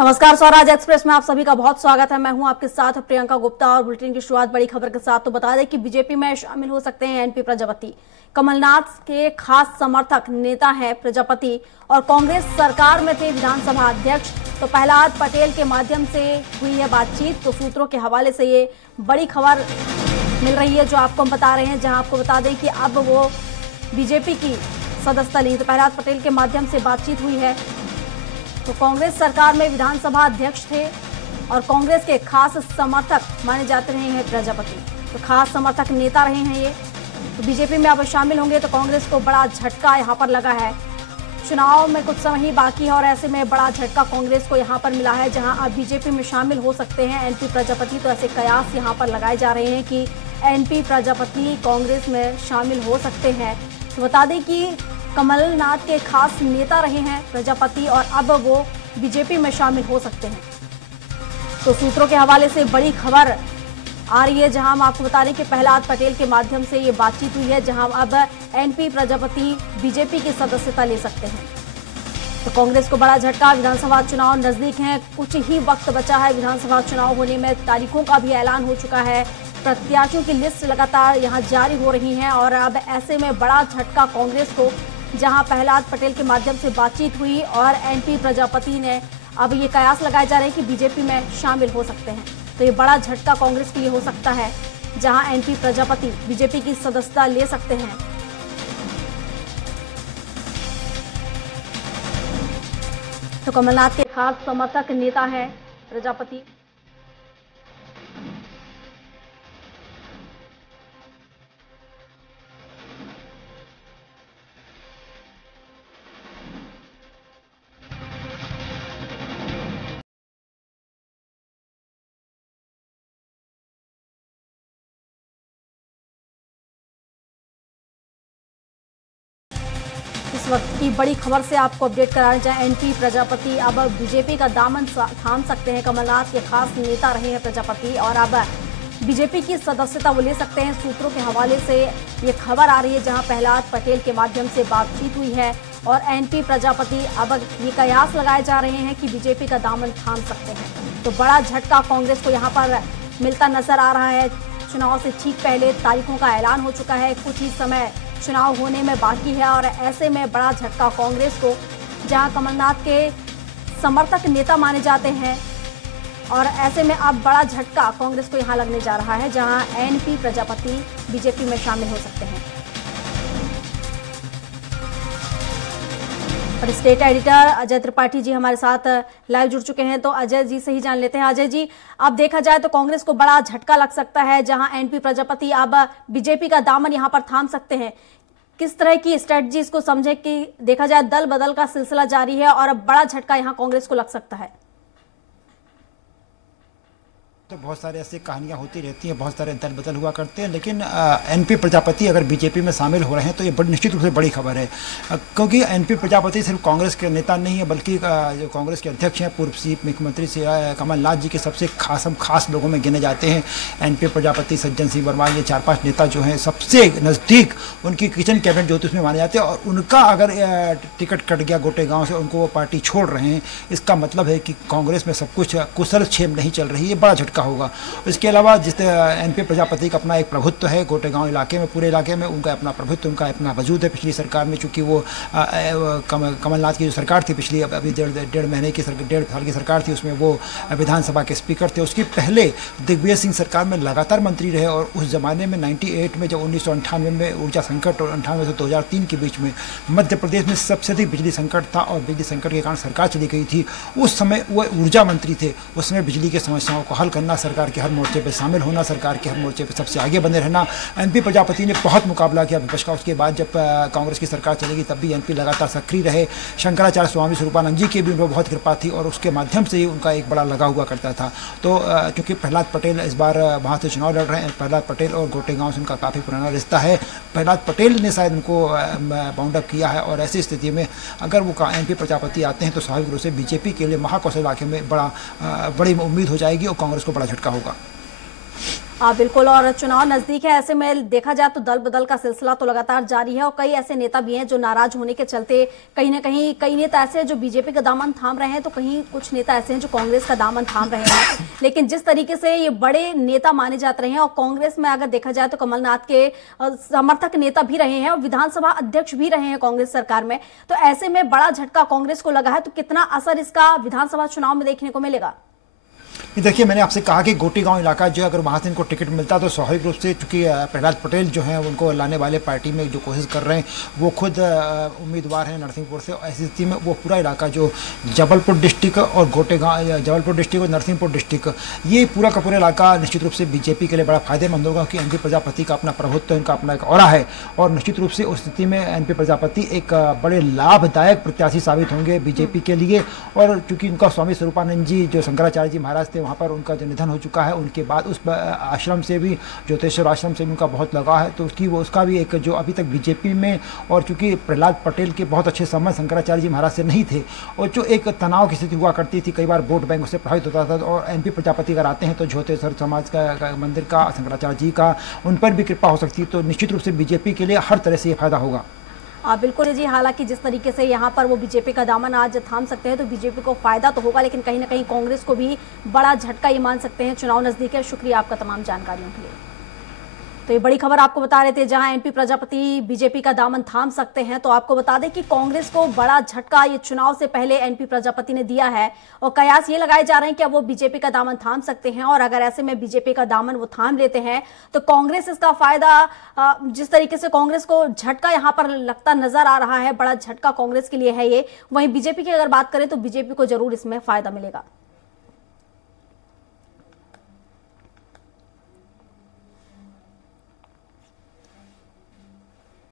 नमस्कार, स्वराज एक्सप्रेस में आप सभी का बहुत स्वागत है। मैं हूं आपके साथ प्रियंका गुप्ता और बुलेटिन की शुरुआत बड़ी खबर के साथ। तो बता दें कि बीजेपी में शामिल हो सकते हैं एनपी प्रजापति। कमलनाथ के खास समर्थक नेता हैं प्रजापति और कांग्रेस सरकार में थे विधानसभा अध्यक्ष। तो प्रहलाद पटेल के माध्यम से हुई है बातचीत। तो सूत्रों के हवाले से ये बड़ी खबर मिल रही है जो आपको हम बता रहे हैं, जहां आपको बता दें कि अब वो बीजेपी की सदस्यता ली। तो प्रहलाद पटेल के माध्यम से बातचीत हुई है। तो कांग्रेस सरकार में विधानसभा अध्यक्ष थे और कांग्रेस के खास समर्थक माने जाते रहे हैं प्रजापति। तो खास समर्थक नेता रहे हैं ये। तो बीजेपी में अब शामिल होंगे तो कांग्रेस को बड़ा झटका यहां पर लगा है। चुनाव में कुछ समय ही बाकी है और ऐसे में बड़ा झटका कांग्रेस को यहां पर मिला है, जहां अब बीजेपी में शामिल हो सकते हैं एनपी प्रजापति। तो ऐसे कयास यहां पर लगाए जा रहे हैं कि एनपी प्रजापति कांग्रेस में शामिल हो सकते हैं। तो बता दें कि कमलनाथ के खास नेता रहे हैं प्रजापति और अब वो बीजेपी में शामिल हो सकते हैं। तो सूत्रों के हवाले से बड़ी खबर आ रही है, जहां हम आपको बता रहे हैं कि प्रहलाद पटेल के माध्यम से ये बातचीत हुई है, जहां अब एनपी प्रजापति बीजेपी की सदस्यता ले सकते हैं। तो कांग्रेस को बड़ा झटका। विधानसभा चुनाव नजदीक हैं, कुछ ही वक्त बचा है विधानसभा चुनाव होने में। तारीखों का भी ऐलान हो चुका है, प्रत्याशियों की लिस्ट लगातार यहां जारी हो रही है और अब ऐसे में बड़ा झटका कांग्रेस को, जहां प्रहलाद पटेल के माध्यम से बातचीत हुई और एनपी प्रजापति ने अब ये कयास लगाए जा रहे हैं कि बीजेपी में शामिल हो सकते हैं। तो ये बड़ा झटका कांग्रेस के लिए हो सकता है, जहां एनपी प्रजापति बीजेपी की सदस्यता ले सकते हैं। तो कमलनाथ के खास समर्थक नेता है प्रजापति। इस वक्त की बड़ी खबर से आपको अपडेट कराने जाए। एनपी प्रजापति अब बीजेपी का दामन थाम सकते हैं। कमलनाथ के खास नेता रहे हैं प्रजापति और अब बीजेपी की सदस्यता वो ले सकते हैं। सूत्रों के हवाले से ये खबर आ रही है, जहां प्रहलाद पटेल के माध्यम से बातचीत हुई है और एनपी प्रजापति अब ये कयास लगाए जा रहे हैं कि बीजेपी का दामन थाम सकते हैं। तो बड़ा झटका कांग्रेस को यहाँ पर मिलता नजर आ रहा है। चुनाव से ठीक पहले तारीखों का ऐलान हो चुका है, कुछ ही समय चुनाव होने में बाकी है और ऐसे में बड़ा झटका कांग्रेस को, जहां कमलनाथ के समर्थक नेता माने जाते हैं और ऐसे में अब बड़ा झटका कांग्रेस को यहां लगने जा रहा है, जहां एनपी प्रजापति बीजेपी में शामिल हो सकते हैं। और स्टेट एडिटर अजय त्रिपाठी जी हमारे साथ लाइव जुड़ चुके हैं। तो अजय जी से ही जान लेते हैं। अजय जी, अब देखा जाए तो कांग्रेस को बड़ा झटका लग सकता है, जहां एनपी प्रजापति अब बीजेपी का दामन यहां पर थाम सकते हैं। किस तरह की स्ट्रेटजी इसको समझे कि देखा जाए दल बदल का सिलसिला जारी है और अब बड़ा झटका यहां कांग्रेस को लग सकता है? तो बहुत सारे ऐसी कहानियां होती रहती हैं, बहुत सारे दल बदल हुआ करते हैं, लेकिन एनपी प्रजापति अगर बीजेपी में शामिल हो रहे हैं तो ये बड़ी निश्चित रूप से बड़ी खबर है, क्योंकि एनपी प्रजापति सिर्फ कांग्रेस के नेता नहीं है, बल्कि जो कांग्रेस के अध्यक्ष हैं, पूर्व चीफ मुख्यमंत्री से कमलनाथ जी के सबसे खास लोगों में गिने जाते हैं। एनपी प्रजापति, सज्जन सिंह वर्मा, ये 4-5 नेता जो हैं सबसे नज़दीक उनकी किचन कैबिनेट जो उसमें माने जाते हैं और उनका अगर टिकट कट गया गोटेगांव से, उनको वो पार्टी छोड़ रहे हैं, इसका मतलब है कि कांग्रेस में सब कुछ कुशल क्षेम नहीं चल रही है, बड़ा झटका होगा। इसके अलावा जिस एनपी प्रजापति का अपना एक प्रभुत्व है गोटेगांव इलाके में, पूरे इलाके में उनका अपना प्रभुत्व, उनका अपना वजूद है पिछली सरकार में, चूंकि वो कमलनाथ की जो सरकार थी पिछली, अभी डेढ़ साल की सरकार थी, उसमें वो विधानसभा के स्पीकर थे। उसके पहले दिग्विजय सिंह सरकार में लगातार मंत्री रहे और उस जमाने में 98 में जब 1998 में ऊर्जा संकट और 98 से 2003 के बीच में मध्य प्रदेश में सबसे अधिक बिजली संकट था और बिजली संकट के कारण सरकार चली गई थी। उस समय वो ऊर्जा मंत्री थे, उसमें बिजली की समस्याओं को हल करना, सरकार के हर मोर्चे पे शामिल होना, सरकार के हर मोर्चे पे सबसे आगे बने रहना। एनपी प्रजापति ने बहुत मुकाबला किया विपक्ष का। उसके बाद जब कांग्रेस की सरकार चलेगी तब भी एनपी लगातार सक्रिय रहे। शंकराचार्य स्वामी स्वरूपानंद जी की भी उनको बहुत कृपा थी और उसके माध्यम से ही उनका एक बड़ा लगा हुआ करता था। तो क्योंकि प्रहलाद पटेल इस बार वहाँ से चुनाव लड़ रहे हैं, प्रहलाद पटेल और गोटेगांव से उनका काफ़ी पुराना रिश्ता है। प्रहलाद पटेल ने शायद उनको बाउंड अप किया है और ऐसी स्थिति में अगर वो एनपी प्रजापति आते हैं तो स्वाभाविक रूप से बीजेपी के लिए महाकौशल इलाके में बड़ी उम्मीद हो जाएगी और कांग्रेस को बड़ा झटका होगा। बिल्कुल। और चुनाव नजदीक है, ऐसे में देखा जाए तो दल बदल का सिलसिला तो लगातार जारी है और कई ऐसे नेता भी हैं जो नाराज होने के चलते कहीं ना कहीं कई नेता ऐसे हैं जो बीजेपी का दामन थाम रहे हैं, तो कहीं कुछ नेता ऐसे हैं जो कांग्रेस का दामन थाम रहे हैं। लेकिन जिस तरीके से ये बड़े नेता माने जाते रहे हैं और कांग्रेस में अगर देखा जाए तो कमलनाथ के समर्थक नेता भी रहे हैं और विधानसभा अध्यक्ष भी रहे हैं कांग्रेस सरकार में, तो ऐसे में बड़ा झटका कांग्रेस को लगा है, तो कितना असर इसका विधानसभा चुनाव में देखने को मिलेगा? देखिए, मैंने आपसे कहा कि गोटीगांव इलाका जो अगर वहाँ से इनको टिकट मिलता तो स्वाभाविक रूप से, चूंकि प्रहलाद पटेल जो हैं उनको लाने वाले पार्टी में जो कोशिश कर रहे हैं वो खुद उम्मीदवार हैं नरसिंहपुर से। ऐसी स्थिति में वो पूरा इलाका जो जबलपुर डिस्ट्रिक्ट और गोटेगांव, जबलपुर डिस्ट्रिक्ट और नरसिंहपुर डिस्ट्रिक्ट, ये पूरा का पूरा इलाका निश्चित रूप से बीजेपी के लिए बड़ा फायदेमंद होगा, क्योंकि एनपी प्रजापति का अपना प्रभुत्व, इनका अपना एक ऑरा है और निश्चित रूप से उस स्थिति में एनपी प्रजापति एक बड़े लाभदायक प्रत्याशी साबित होंगे बीजेपी के लिए। और चूंकि उनका स्वामी स्वरूपानंद जी जो शंकराचार्य जी महाराज थे, वहाँ पर उनका जो निधन हो चुका है, उनके बाद उस आश्रम से भी, ज्योतिश्वर आश्रम से भी उनका बहुत लगाव है, तो उसका भी एक जो अभी तक बीजेपी में, और चूंकि प्रहलाद पटेल के बहुत अच्छे संबंध शंकराचार्य जी महाराज से नहीं थे और जो एक तनाव की स्थिति हुआ करती थी, कई बार वोट बैंक उससे प्रभावित होता था, और एनपी प्रजापति अगर आते हैं तो ज्योतिश्वर समाज का मंदिर का, शंकराचार्य जी का, उन पर भी कृपा हो सकती है, तो निश्चित रूप से बीजेपी के लिए हर तरह से ये फायदा होगा। बिल्कुल जी। हालांकि जिस तरीके से यहाँ पर वो बीजेपी का दामन आज थाम सकते हैं तो बीजेपी को फायदा तो होगा, लेकिन कहीं ना कहीं कांग्रेस को भी बड़ा झटका ये मान सकते हैं। चुनाव नजदीक है। शुक्रिया आपका तमाम जानकारियों के लिए। तो ये बड़ी खबर आपको बता रहे थे, जहां एनपी प्रजापति बीजेपी का दामन थाम सकते हैं, तो आपको बता दें कि कांग्रेस को बड़ा झटका ये चुनाव से पहले एनपी प्रजापति ने दिया है और कयास ये लगाए जा रहे हैं कि अब वो बीजेपी का दामन थाम सकते हैं। और अगर ऐसे में बीजेपी का दामन वो थाम लेते हैं तो कांग्रेस इसका फायदा, जिस तरीके से कांग्रेस को झटका यहां पर लगता नजर आ रहा है, बड़ा झटका कांग्रेस के लिए है ये। वहीं बीजेपी की अगर बात करें तो बीजेपी को जरूर इसमें फायदा मिलेगा।